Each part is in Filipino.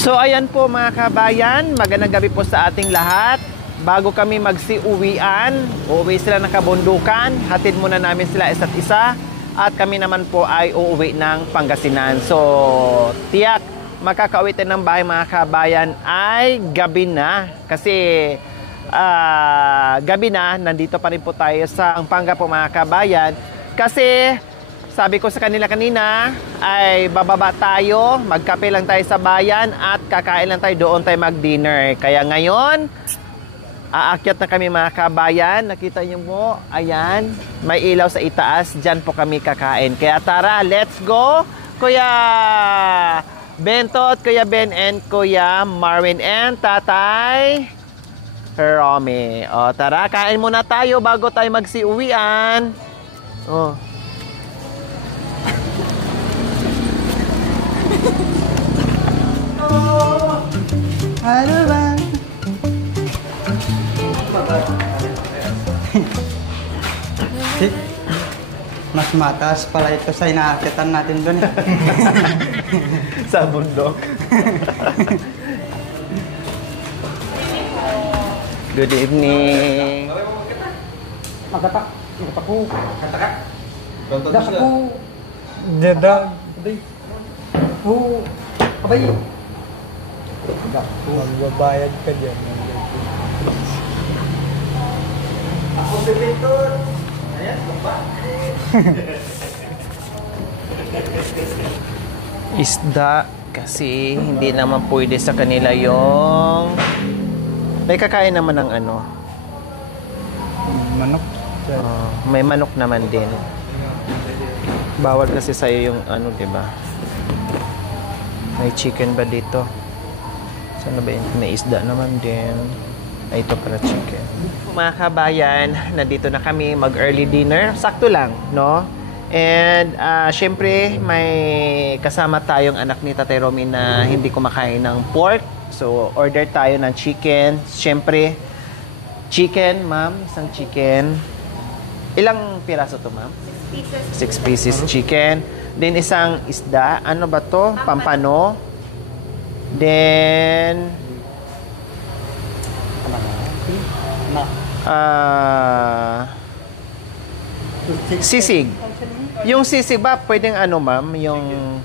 So ayan po mga kabayan, magandang gabi po sa ating lahat. Bago kami magsiuwian, uuwi sila ng kabundukan, hatid muna namin sila isa't isa at kami naman po ay uuwi ng Pangasinan. So tiyak, makakauwi tayo ng bahay mga kabayan ay gabi na. Kasi gabi na, nandito pa rin po tayo sa Pampanga po mga kabayan. Kasi sabi ko sa kanila kanina ay bababa tayo, magkape lang tayo sa bayan at kakain lang tayo, doon tayo mag-dinner. Kaya ngayon, aakyat na kami mga kabayan. Nakita niyo mo, ayan, may ilaw sa itaas, dyan po kami kakain. Kaya tara, let's go! Kuya Bentot, Kuya Ben, and Kuya Marvin, and Tatay Romy. O tara, kain muna tayo bago tayo magsiuwian. O. Ano ba? Mas mataas pala ito sa inaakitan natin doon. Sa bundok. Good evening. Magatak. Magatak ko. Magatak. Magatak ko. Dadag. Abay. Magbabayad ka dyan. Ako si Bentot. Ayan, ba? Isda kasi hindi naman pwede sa kanila yung may kakain naman ng ano. Manok. May manok naman din. Bawal kasi sa'yo yung ano, diba? May chicken ba dito? Sana ba yun? May isda naman din. Ay, ito para chicken. Mga kabayan, nandito na kami mag-early dinner. Sakto lang, no? And, syempre, may kasama tayong anak ni Tatay Romy na hindi kumakain ng pork. So, order tayo ng chicken. Syempre, chicken, ma'am. Isang chicken. Ilang piraso to, ma'am? 6 pieces chicken. Then, isang isda. Ano ba to? Pampano. Then, sisig. Yung sisig ba, pwedeng ano, ma'am? Yung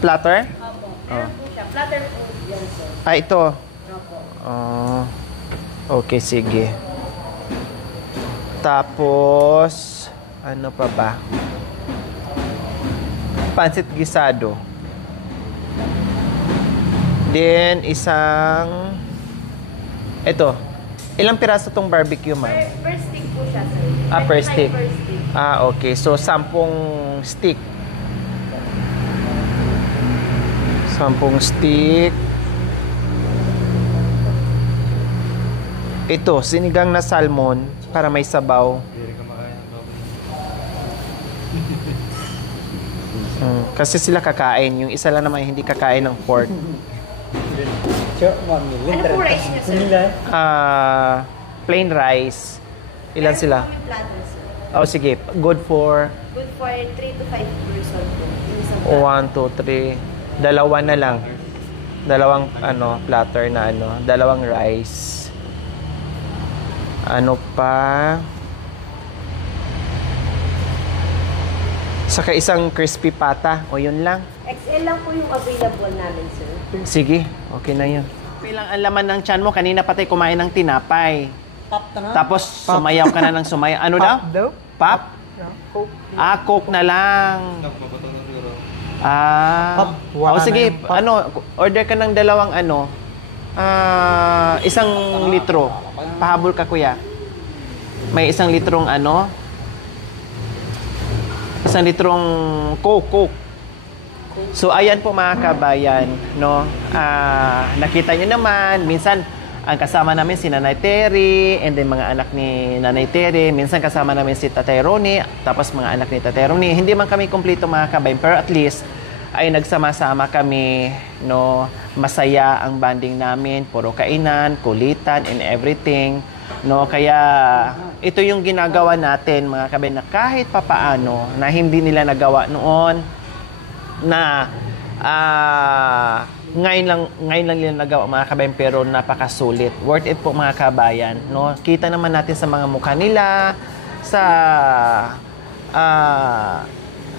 platter? Meron po siya. Platter po yan, sir. Ito. Opo. Okay, sige. Tapos, ano pa ba? Pansit gisado. Then, isang... Ito. Ilang piraso tong barbecue, ma'am? Per stick po siya, sir. Per stick. Per stick. Okay. So, 10 stick. 10 stick. Ito, sinigang na salmon para may sabaw. Kasi sila kakain. Yung isa lang naman hindi kakain ng pork. Ano po rice niya, sir? Plain rice. Ilan Meron sila? po kami platter, sir. Oh, sige. Good for Good for 3 to 5 person po. Yung isang platter. 1, 2, 3. Dalawa na lang. Dalawang platter na dalawang rice. Ano pa? Saka isang crispy pata. O yun lang. XL lang po yung available namin, sir. Sige, okay na yun. Pilang ang laman ng tiyan mo, kanina patay kumain ng tinapay. Pop na. Tapos sumayaw ka na ng sumayaw. Ano daw? Pop? Coke. Coke na lang. Pop. Wala Sige, na yung pop. order ka ng dalawang isang litro. Pahabol ka, kuya. May isang litrong isang litrong Coke. So, ayan po mga kabayan, no? Nakita nyo naman, minsan, ang kasama namin si Nanay Terry, and then mga anak ni Nanay Terry, minsan kasama namin si Tatay Ronnie, tapos mga anak ni Tatay Ronnie. Hindi man kami kumpleto mga kabayan, pero at least, ay nagsama-sama kami, no? Masaya ang banding namin, puro kainan, kulitan, and everything, no? Kaya, ito yung ginagawa natin, mga kabayan, na kahit papaano, na hindi nila nagawa noon, na ngayon lang nila nagawa mga kabayan, pero napakasulit. Worth it po mga kabayan, no? Kita naman natin sa mga mukha nila, sa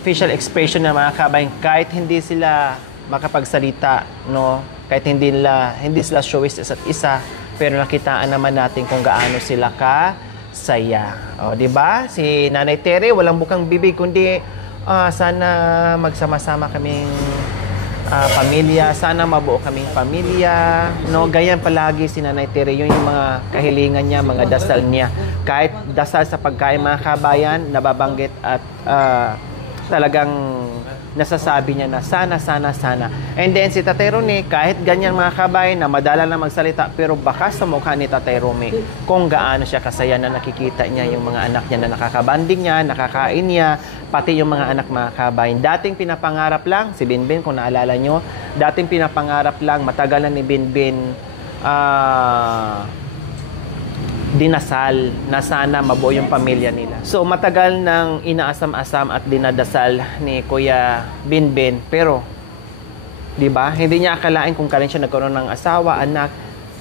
facial expression ng mga kabayan, kahit hindi sila makapagsalita, no? Kahit hindi sila showis isa't isa, pero nakitaan naman natin kung gaano sila saya. O, di ba? Si Nanay Tere, walang bukang bibig, kundi sana magsama-sama kaming pamilya, sana mabuo kaming pamilya, no? Ganyan palagi si Nanay Tere, yung mga kahilingan niya, mga dasal niya. Kahit dasal sa pagkain mga kabayan, nababanggit at talagang nasasabi niya na sana. And then si Tatay Rome, kahit ganyan mga kabayan na madala na magsalita, pero baka sa mukha ni Tatay Rome kung gaano siya kasaya na nakikita niya yung mga anak niya na nakakabanding niya, nakakain niya, pati yung mga anak mga kabayan. Dating pinapangarap lang, si Binbin, kung naalala nyo, dating pinapangarap lang, matagal na ni Binbin dinasal na sana mabuo yung pamilya nila. So matagal nang inaasam-asam at dinadasal ni Kuya Binbin, pero 'di ba? Hindi niya akalain kung kailan siya nagkaroon ng asawa, anak,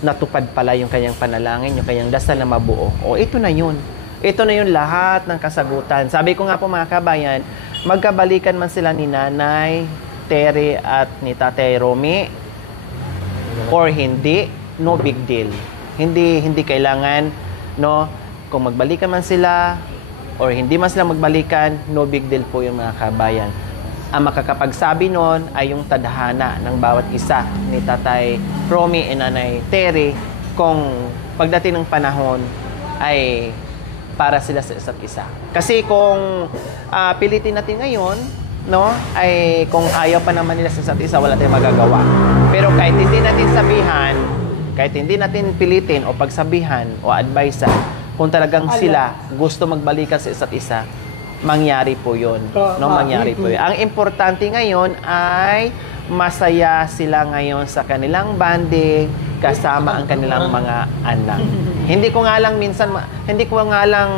natupad pala yung kanyang panalangin, yung kanyang dasal na mabuo. O ito na yun. Ito na yun lahat ng kasagutan. Sabi ko nga po mga kabayan, magkabalikan man sila ni Nanay Tere at ni Tatay Rome or hindi, no big deal. Hindi kailangan, no, kung magbalikan man sila or hindi man sila magbalikan, no big deal po yung mga kabayan. Ang makakapagsabi nun ay yung tadhana ng bawat isa ni Tatay Rome and Nanay Tere kung pagdating ng panahon ay para sila sa isa't isa. Kasi kung pilitin natin ngayon, no, ay kung ayaw pa naman nila sa isa't isa, wala tayong magagawa. Pero kahit hindi natin sabihan, kahit hindi natin pilitin o pagsabihan o advisean, kung talagang sila gusto magbalikan sa isa't isa, mangyari po yun. No, mangyari po yun. Ang importante ngayon ay masaya sila ngayon sa kanilang banding kasama ang kanilang mga anak. Hindi ko nga lang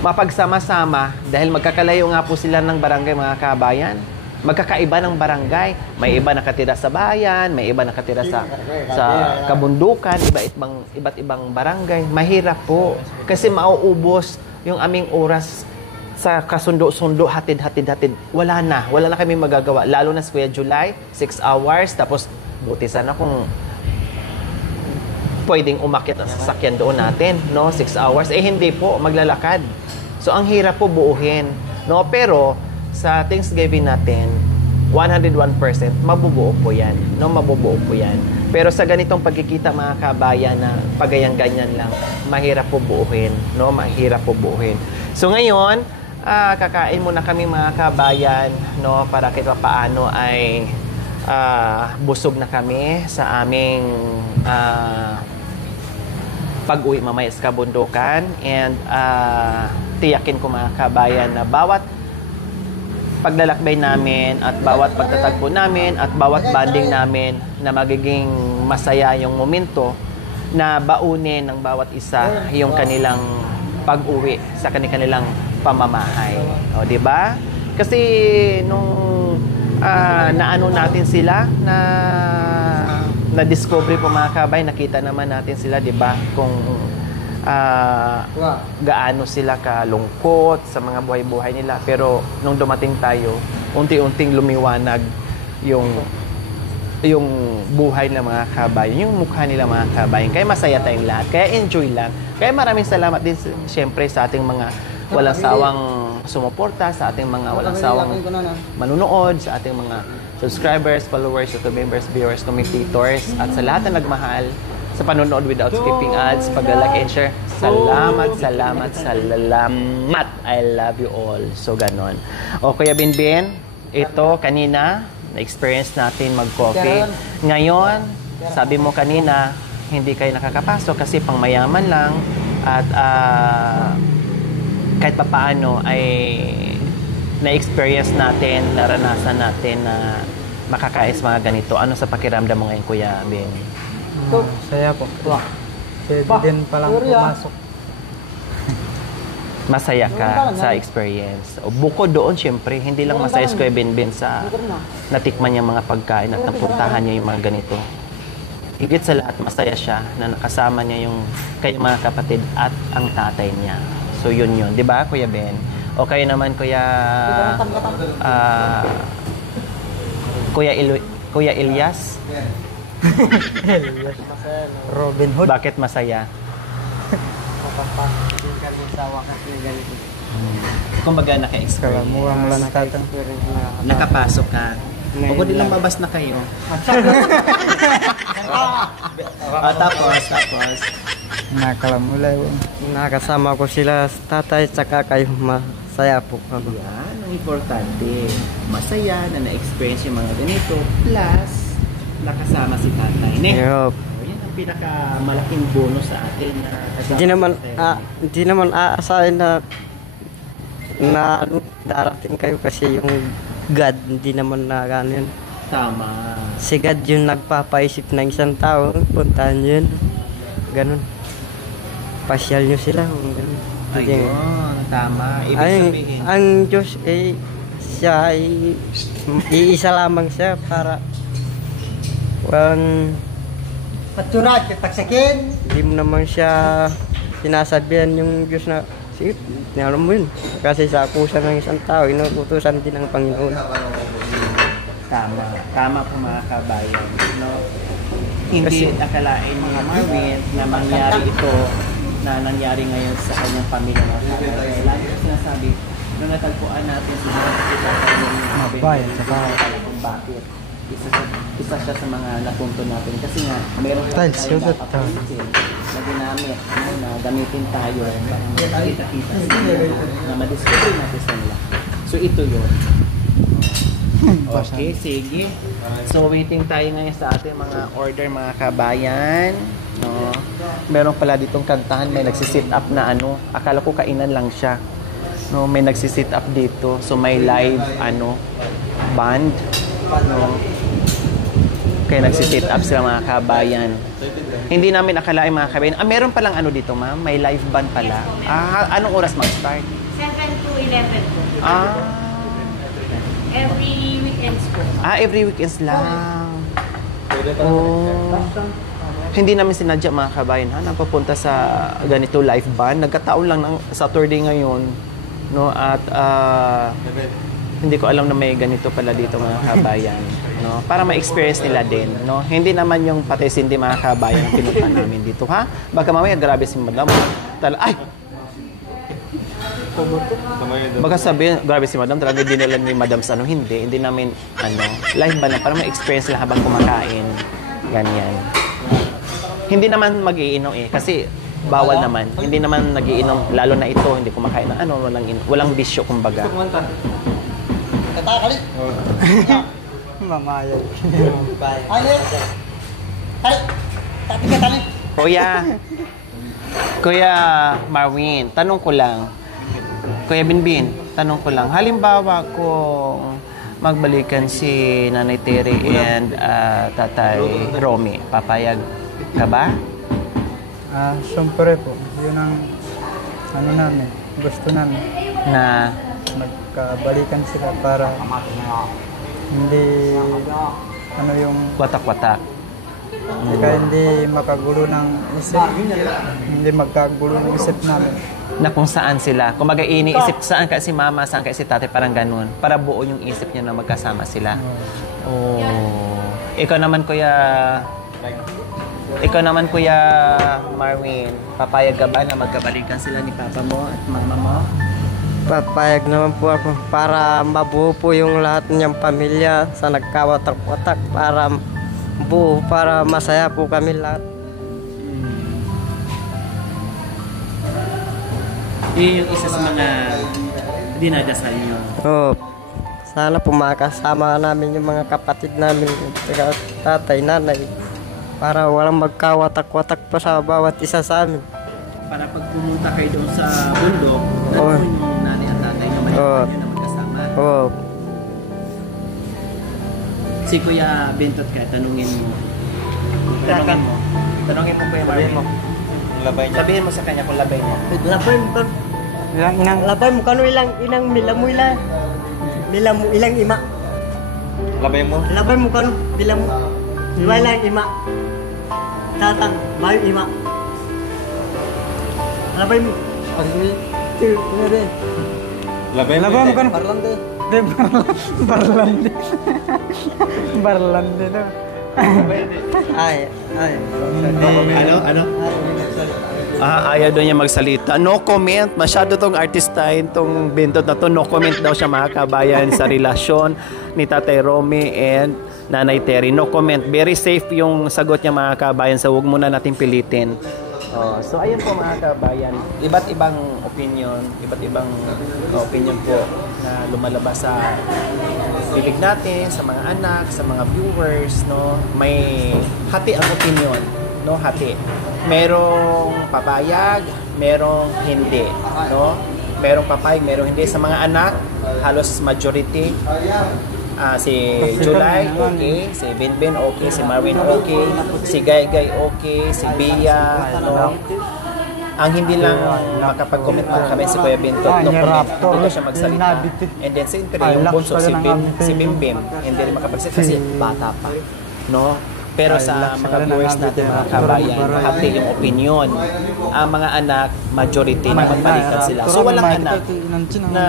mapagsama-sama dahil magkakalayo nga po sila ng barangay mga kabayan. Magkakaiba ng barangay. May iba nakatira sa bayan, may iba nakatira sa kabundukan, iba't ibang barangay. Mahirap po kasi mauubos yung aming oras sa kasundo-sundo, hatid. Wala na kami magagawa. Lalo na sa Kuya July, 6 hours, tapos buti sana kung pwedeng umakyat ang sasakyan doon natin, no? 6 hours. Hindi po, maglalakad. So ang hirap po buuhin, no? Pero sa Thanksgiving natin, 101% mabubuo po yan. No, mabubuo po yan. Pero sa ganitong pagkikita mga kabayan na pagayang-ganyan lang, mahirap po buuhin. No, mahirap po buuhin. So ngayon, kakain muna kami mga kabayan, no, para kahit paano ay busog na kami sa aming pag-uwi mamaya sa kabundukan. And tiyakin ko mga kabayan na bawat paglalakbay namin at bawat pagtatagpo namin at bawat banding namin na magiging masaya yung momento na baunin ng bawat isa yung kanilang pag-uwi sa kanilang pamamahay. O, di ba? Kasi nung naano natin sila na discovery po mga kabay, nakita naman natin sila, di ba? Kung gaano sila kalungkot sa mga buhay-buhay nila. Pero nung dumating tayo, unti-unting lumiwanag yung buhay ng mga kabayan, yung mukha nila mga kabayan. Kaya masaya tayong lahat. Kaya enjoy lang. Kaya maraming salamat din siyempre sa ating mga walang sawang sumuporta, sa ating mga walang sawang manunood, sa ating mga subscribers, followers, YouTube members, viewers, commentators, at sa lahat na nagmahal sa panonood without skipping ads, pag-like and share. Salamat. I love you all. So, ganon. O, Kuya Binbin, ito, kanina, na-experience natin mag-coffee. Ngayon, sabi mo kanina, hindi kayo nakakapasok kasi pang mayaman lang. At kahit papaano ay na-experience natin, naranasan natin na makakais mga ganito. Ano sa pakiramdam mo ngayon, Kuya Ben? Saya po. Pwede din palang pumasok. Masaya ka sa experience. O, bukod doon, syempre, hindi lang masaya si Kuya Binbin sa natikman niya mga pagkain at napuntahan niya yung mga ganito. Higit sa lahat, masaya siya na nakasama niya yung kayong mga kapatid at ang tatay niya. So, yun. Di ba, Kuya Ben? O kayo naman, Kuya Ilyas? Robin Hood. Bakit masaya? Kumbaga, naka-experience. Kalamuha mo lang nakatang. Nakapasok ka. Huwag din lang mabas na kayo. Tapos. Nakalamulay. Nakasama ko sila sa tatay tsaka kayo masaya po. Yan, ang importante. Masaya na na-experience yung mga ganito. Plus, nakasama si tatay. Yup. Yan ang pinakamalaking bonus sa atin. Na Hindi naman aasahin na darating kayo kasi yung God, hindi naman na gano'n. Tama. Si God yung nagpapaisip ng isang tao, puntahan nyo yun. Ganun. Pasyal nyo sila. Ganun. Ayun, tama. Ibig sabihin. Ang Diyos siya ay iisa lamang siya para Paturat, pagsakin. hindi mo naman siya sinasabihan yung Diyos na sige, alam mo yun. Kasi sa akusan ng isang tao, inuutusan din ng Panginoon. Tama po mga kabayan. No? Hindi akalain ni Marvin na mangyari ito na nangyari ngayon sa kanyang pamilya mga kabayan. Lagi ko sinasabi, nung natagpuan natin sa mga Mabayan sa bahay. kung bakit. Isa siya sa mga napunto natin. Kasi nga, meron pa Tiles, tayong yun, papapansin na ginamit, na gamitin tayo para kita-kita na madiscover natin sa nila. So, ito yun. Okay, sige. So, waiting tayo ngayon sa ating mga order, mga kabayan. No? Meron pala ditong kantahan, may nagsisit up na ano. Akala ko kainan lang siya. No, may nagsisit up dito. So, may live, band. No? Kaya nagsisit up sila mga kabayan. Hindi namin akalain mga kabayan. Meron palang ano dito, ma'am? May live band pala. Anong oras mag-start? 7 to 11 po. Every weekends po. Every weekends lang. Oh. Hindi namin sinadya mga kabayan napapunta sa ganito live band. Nagkataon lang ng Saturday ngayon, no? At hindi ko alam na may ganito pala dito mga kabayan, no? Para ma-experience nila din, no? Hindi naman yung patay-sindi mga kabayan ang pinunta namin dito, ha? Baka mamaya grabe si madam. Ay! Baka sabihin, grabe si madam, talaga dinala ni madam sa hindi namin, live ba na, para ma-experience nila habang kumakain. Ganyan. Hindi naman mag-iinom kasi bawal naman. Hindi naman nag-iinom, lalo na ito, hindi kumakain ng walang bisyo, kumbaga. Katakali. Mamayag. Ay! Tatikatali. Kuya Marvin, tanong ko lang. Kuya Binbin, tanong ko lang. Halimbawa kung magbalikan si Nanay Terry and Tatay Romy, papayag ka ba? Siyempre po. Yun ang namin. Gusto namin. Na Magkabalikan sila para hindi yung watak-watak. hindi makagulo ng isip. Hindi magkagulo ng isip namin. Na kung saan sila. Kung mag-iisip, saan ka si mama, saan ka si tatay, parang ganun. Para buo yung isip niya na magkasama sila. Ikaw naman, Kuya Marvin, papayag ka ba na magkabalikan sila ni papa mo at mama mo? Papayag naman po ako para mabuo po yung lahat niyang pamilya sa nagkawatak-watak para buo, para masaya po kami lahat. Yun yung isa sa mga dinadasal nyo. Sana po makasama namin yung mga kapatid namin, tatay, nanay, para walang magkawatak-watak pa sa bawat isa sa amin. Para pag pumunta kayo doon sa bundok, nandun yung nanay at tatay na nyo na magkasama. Si Kuya Bentot ka, tanungin mo. Tanungin mo Kuya Marvin. Labay niya. Sabihin mo sa kanya kung labay mo. Labay mo. Ilang inang. Labay mo kano ilang inang milamu ilang. Milamu ilang ima. Labay mo? Labay mo kano bilamu. Ilang ima. Tatang bayu ima. Labay mo. Labay mo kan? Barlande. Barlande. Barlande na. Ay. Ano? Ayaw daw niya magsalita. No comment. Masyado tong artistahin, tong Bentot na to. No comment daw siya mga kabayan sa relasyon ni Tatay Romy and Nanay Terry. No comment. Very safe yung sagot niya mga kabayan. So huwag muna natin pilitin. So ayun po mga kabayan. Iba't ibang opinion. Iba't ibang opinion po na lumalabas sa bibig natin, sa mga anak, sa mga viewers. No? May hati ang opinion. No, hati. Merong papayag, merong hindi, no? Merong papayag, merong hindi. Sa mga anak, halos majority. Si July, okay. Si Binbin, okay. Si Marvin, okay. Si Gaygay, okay. Si Bia, no? Ang hindi lang makapag-comment man kami si Kuya Bintot, no comment. Dito siya magsalita. And then, siyempre, yung bunso, si Bimbim, hindi rin makapagsalita kasi bata pa, no? Pero sa mga viewers natin, mga kabayan, hati yung opinion. Ang mga anak, majority na magbalikan sila. So walang anak na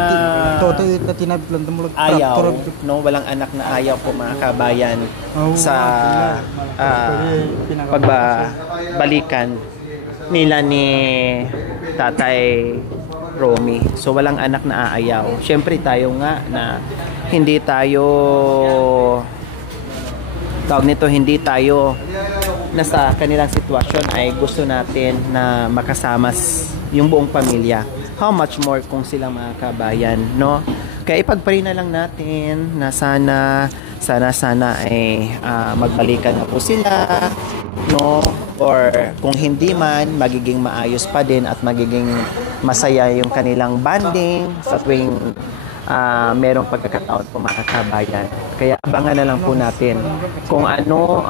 ayaw, no? Walang anak na ayaw po mga kabayan sa pagbalikan nila ni Tatay Romy. So walang anak na aayaw. Siyempre tayo nga na hindi tayo hindi tayo nasa kanilang sitwasyon ay gusto natin na makasama yung buong pamilya. How much more kung silang mga kabayan, no? Kaya ipagpray na lang natin na sana ay magbalikan na po sila, no? Or kung hindi man, magiging maayos pa din at magiging masaya yung kanilang bonding sa tuwing merong pagkakataon po mga kabayan. Kaya abangan na lang po natin kung ano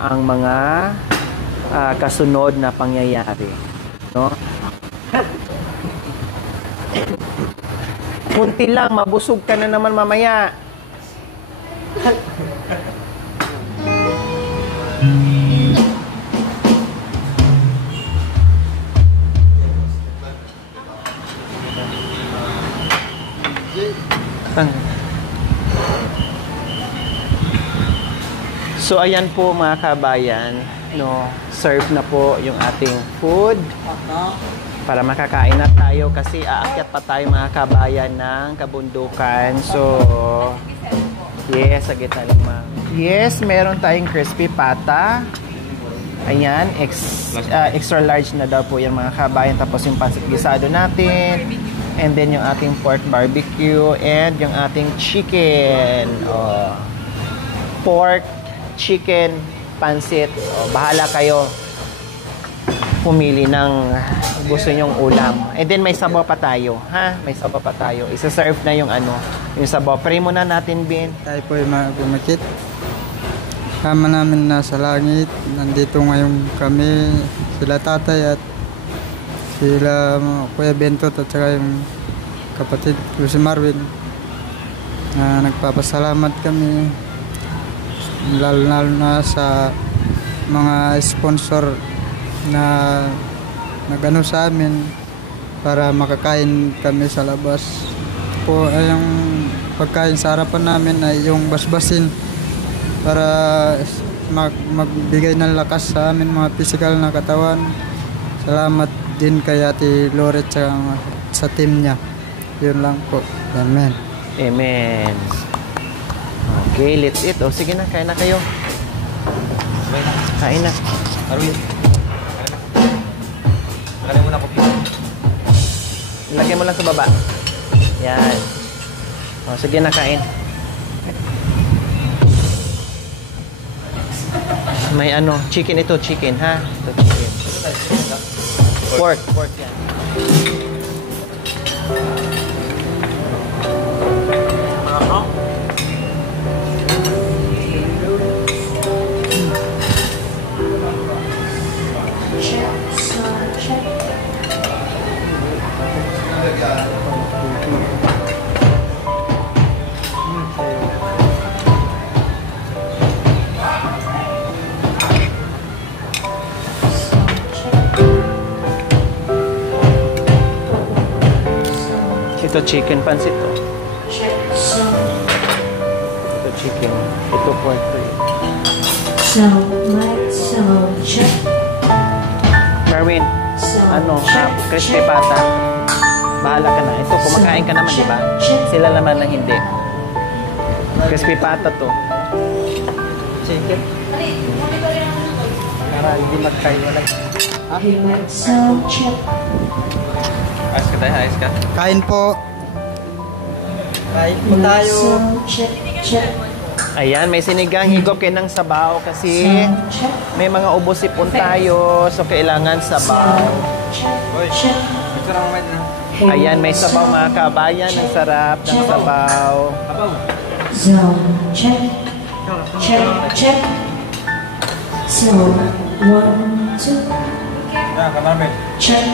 ang mga kasunod na pangyayari, no? Kunti lang, mabusog ka na naman mamaya. So ayan po mga kabayan, no, serve na po yung ating food para makakain na tayo kasi aakyat pa tayo mga kabayan ng kabundukan. So yes, sa gitna lang ma'am. Yes, meron tayong crispy pata. Ayan, extra large na daw po yan mga kabayan. Tapos yung pancit gisado natin. And then yung ating pork barbecue and yung ating chicken. Pork, chicken, pancit. Bahala kayo pumili ng gusto nyong ulam. And then may sabaw pa tayo, ha? May sabaw pa tayo. Isa-serve na yung yung sabaw. Pray muna natin, Bin. Tayo po ay magumakit. Kama namin nasa langit. Nandito ngayon kami, sila tatay at sila Kuya Bentot at saka yung kapatid ko si Marvin. Nagpapasalamat kami lalo na sa mga sponsor na nagano sa amin para makakain kami sa labas. Po ay yung pagkain sa harapan namin ay yung basbasin para magbigay ng lakas sa amin mga physical na katawan. Salamat din kay Ate Loret sa team niya. Yun lang po. Amen. Amen. Okay, let's eat. O sige na, kain na kayo. Kain na. Arwin. Lagay mo na kopi. Lagay mo lang sa baba. Yan. O sige na, kain. May chicken ito, chicken ha. Ito chicken. Pork yan. Ito chicken pancit to. check, sound, Ito chicken. Ito pork rib. sound, mic, sound, check, Marvin, sound, ano, check, crispy check, pata. Bahala ka na. Ito, kumakain ka naman, di ba? Sila naman na hindi. Crispy pata to. Chicken. Para hindi magkaiwalay. okay, mic, sound, check, Ayos ka tayo, ayos ka. Kain po. Kain po mic, tayo. sound, check, check, Ayan, may sinigang higop kayo ng sabaw kasi sound, check, may mga ubos-ipon tayo. So, kailangan sabaw. check, check, Ito lang naman na. Ayan, may sabaw mga kabayan. Ang sarap ng sabaw. sound, check, check, check, sound, 1, 2, Ah, kamarmen. check,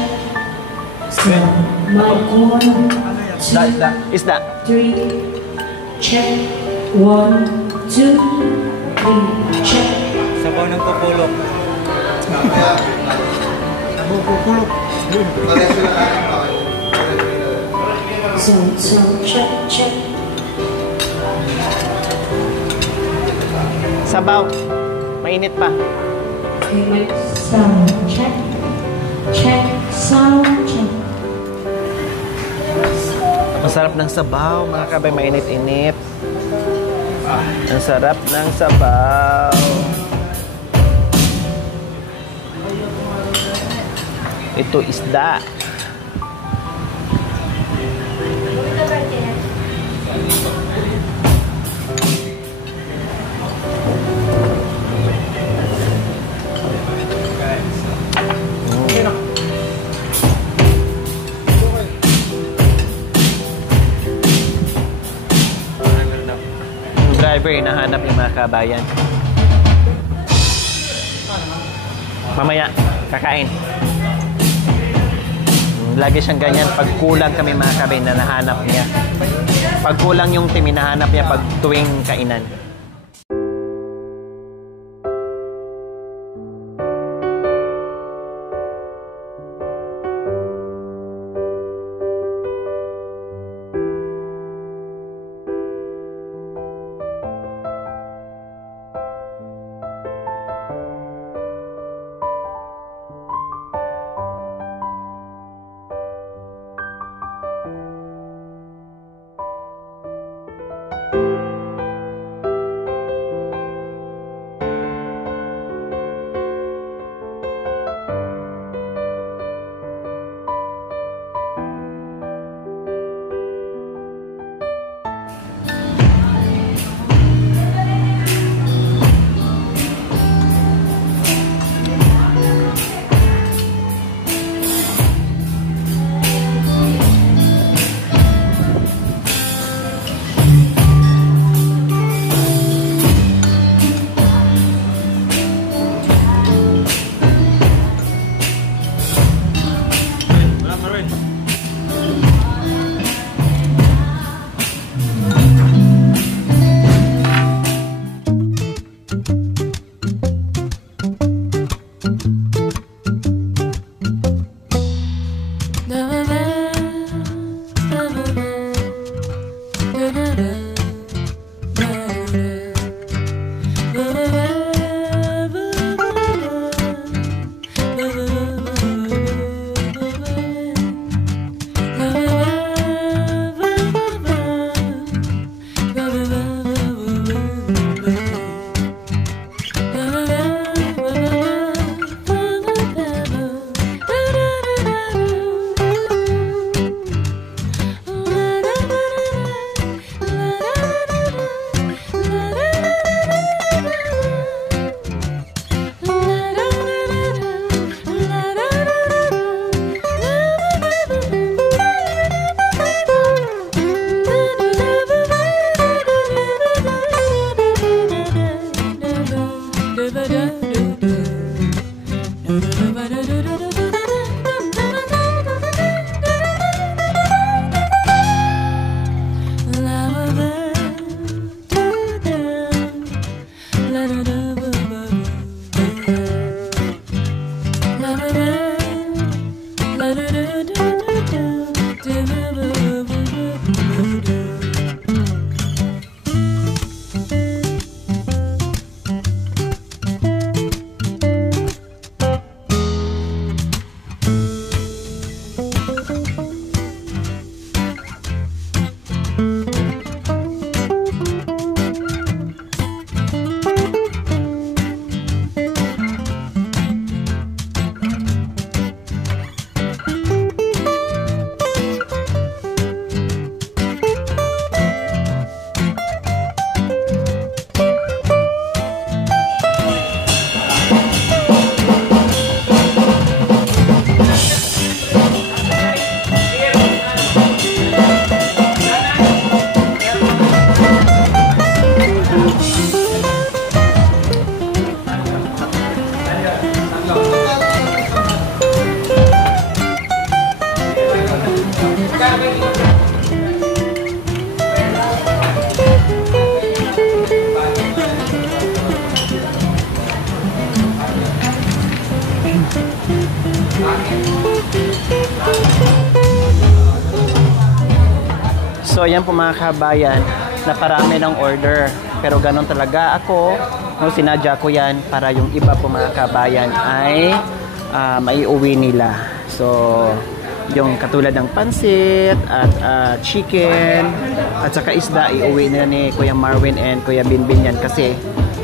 sound, mic, 1, 2, Isda. 3, check, 1, 2, 3, check, Sabaw ng kupulok. sound, check, check, Sabaw. Mainit pa. okay, mic, sound, check, check, sound, check, Masarap ng sabaw, mga kabay. Mainit-init. Ang sarap ng sabaw. Ito isda. Yung driver, hinahanap yung mga kabayan. Mamaya, kakain. Lagi siyang ganyan. Pag kulang kami mga kabay na nahanap niya. Pag kulang yung team, hinahanap niya pag tuwing kainan. So ayan po mga kabayan, naparami ng order. Pero ganun talaga ako, no, sinadya ko yan para yung iba po mga kabayan ay maiuwi nila. So yung katulad ng pansit at chicken at saka isda, iuwi nila ni Kuya Marwin and Kuya Binbin yan kasi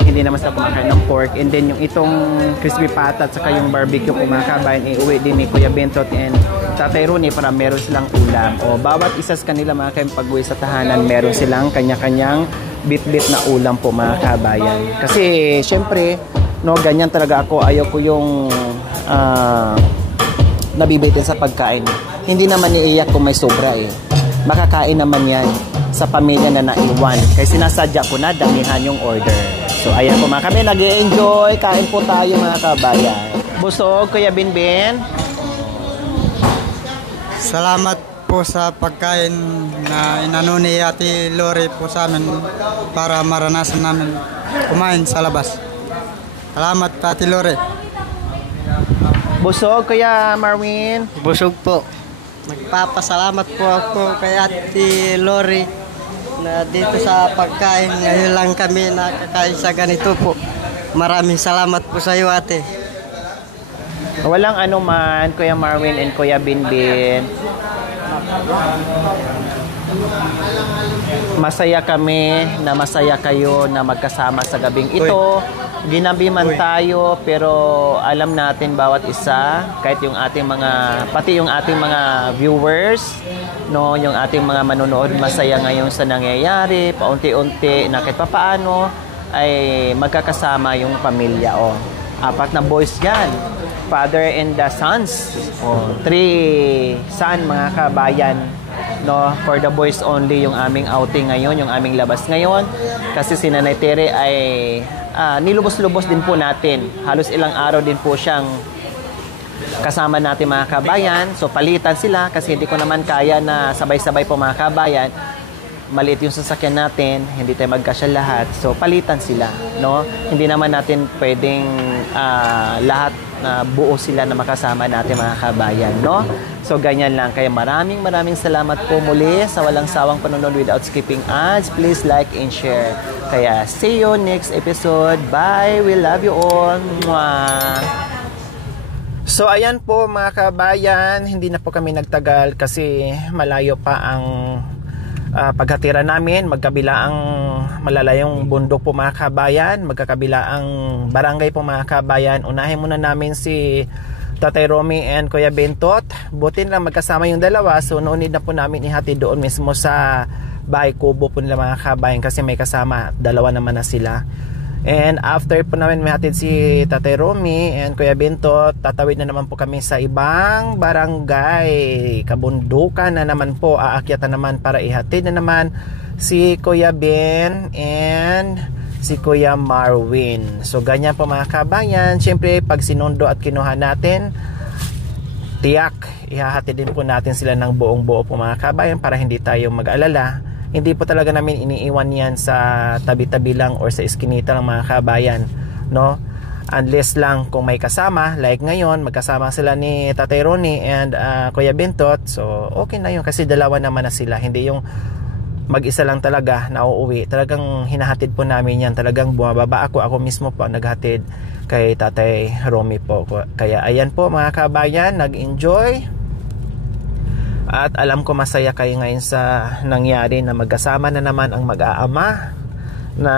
hindi naman sila kumakain ng pork. And then yung itong crispy pata at saka yung barbecue po mga kabayan, iuwi din ni Kuya Bentot and Tatay Ronnie para meron silang ulam. O bawat isa sa kanila mga kabayan pag-uwi sa tahanan, meron silang kanya-kanyang bit-bit na ulam po mga kabayan. Kasi syempre, no, ganyan talaga ako. Ayaw ko yung nabibitin sa pagkain. Hindi naman iiyak kung may sobra eh. Makakain naman yan sa pamilya na naiwan. Kaya sinasadya ko na damihan yung order. So ayan po mga kami, nag-i-enjoy. Kain po tayo mga kabayan. Busog, Kuya Binbin. Salamat po sa pagkain na inano ni Ate Lori po sa amin para maranasan namin kumain sa labas. Salamat Ate Lori. Busog, Kuya Marwin. Busog po. Magpapasalamat po ako kay Ate Lori na dito sa pagkain. Ngayon lang kami nakakain sa ganito po. Maraming salamat po sa iyo, ate. Walang anuman, Kuya Marwin and Kuya Binbin. Masaya kami na masaya kayo na magkasama sa gabing ito. Ginabi man tayo pero alam natin bawat isa, kahit yung ating mga, pati yung ating mga viewers, no, yung ating mga manonood masaya ngayon sa nangyayari, paunti-unti na kahit papaano ay magkakasama yung pamilya. O, 4 na boys yan, father and the sons. O, 3 son mga kabayan. No, for the boys only yung aming outing ngayon, yung aming labas ngayon. Kasi si Nanay Tere ay nilubos-lubos din po natin. Halos ilang araw din po siyang kasama natin mga kabayan. So palitan sila kasi hindi ko naman kaya na sabay-sabay po mga kabayan. Maliit yung sasakyan natin, hindi tayo magkasya lahat. So palitan sila, no? Hindi naman natin pwedeng lahat na buo sila na makasama natin mga kabayan, no? So ganyan lang. Kaya maraming salamat po muli sa walang sawang panonood without skipping ads. Please like and share. Kaya see you next episode. Bye. We love you all. Mwah. So ayan po mga kabayan, hindi na po kami nagtagal kasi malayo pa ang paghatira namin. Magkabila ang malalayong bundok po mga kabayan, magkakabila ang barangay po mga kabayan. Unahin muna namin si Tatay Romy and Kuya Bentot. Butin lang magkasama yung dalawa, so noon na po namin ihati doon mismo sa bahay kubo po nila mga kabayan kasi may kasama, dalawa naman na sila. And after po namin mahatid si Tatay Romy and Kuya Bentot, tatawid na naman po kami sa ibang barangay, kabundukan na naman po, aakyatan naman para ihatid na naman si Kuya Ben and si Kuya Marwin. So ganyan po mga kabayan. Siyempre pag sinundo at kinuha natin, tiyak ihahatid din po natin sila ng buong buo po mga kabayan para hindi tayo mag-alala. Hindi po talaga namin iniiwan yan sa tabi-tabi lang or sa iskinita ng mga kabayan, no? Unless lang kung may kasama, like ngayon magkasama sila ni Tatay Ronnie and Kuya Bentot, so okay na yun kasi dalawa naman na sila, hindi yung mag-isa lang talaga na uuwi. Talagang hinahatid po namin yan, talagang bumababa ako mismo po naghatid kay Tatay Romy po. Kaya ayan po mga kabayan, nag-enjoy. At alam ko masaya kayo ngayon sa nangyari na magkasama na naman ang mag-aama, na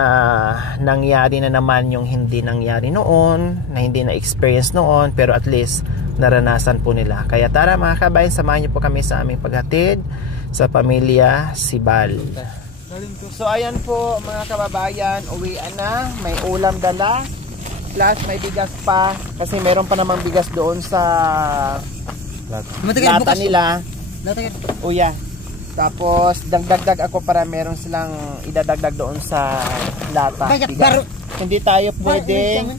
nangyari na naman yung hindi nangyari noon, na hindi na-experience noon, pero at least naranasan po nila. Kaya tara mga kabayan, samahan niyo po kami sa aming paghatid sa pamilya Sibal. So ayan po mga kababayan, uwian na, may ulam dala, plus may bigas pa, kasi meron pa namang bigas doon sa lata nila. Uya. Tapos dagdag ako para meron silang idadagdag doon sa lata. Hindi tayo pwedeng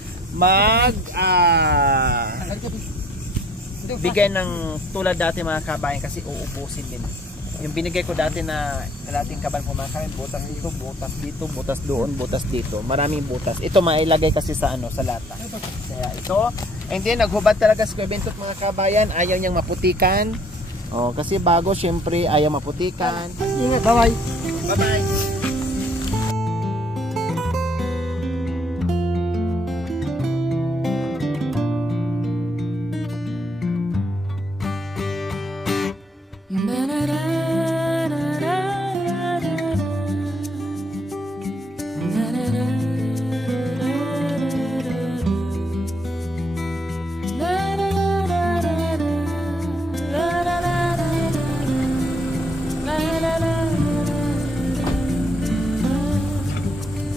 bigay ng tulad dati mga kabayan kasi uubusin din. Yung binigay ko dati na kalating kaban kumakain, butas dito, butas dito, butas doon, butas dito. Maraming butas. Ito mailagay kasi sa ano, sa lata. Kaya ito. And then naghubad talaga si Kuya Bentot mga kabayan, ayaw niyang maputikan. Oh, kasi bago syempre ayaw maputikan. Ingat, bye-bye. Bye-bye.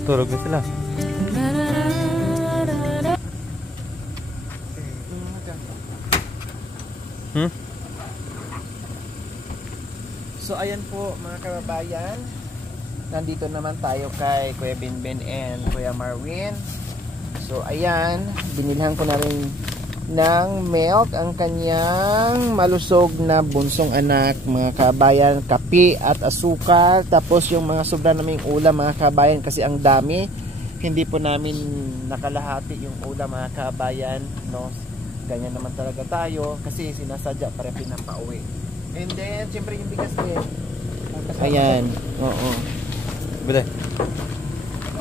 Turog na sila. So ayan po mga kababayan, nandito naman tayo kay Kuya Binbin and Kuya Marwin. So ayan, binilhan ko na rin ng milk ang kanyang malusog na bunsong anak mga kabayan, kape at asukal, tapos yung mga sobra naming ulam mga kabayan kasi ang dami, hindi po namin nakalahati yung ulam mga kabayan, no? Ganyan naman talaga tayo kasi sinasadya para pinapauwi. And then siyempre yung bigas din, ayan, oo, Bude.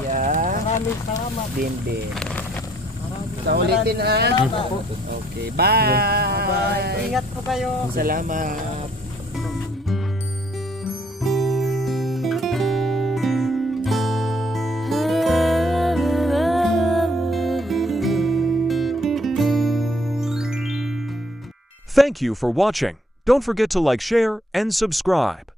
yeah, Maraming salamat. Binbin. Maraming So ulitin ha. salamat. Okay, bye. Bye. Ingat po kayo. Salamat. Thank you for watching. Don't forget to like, share, and subscribe.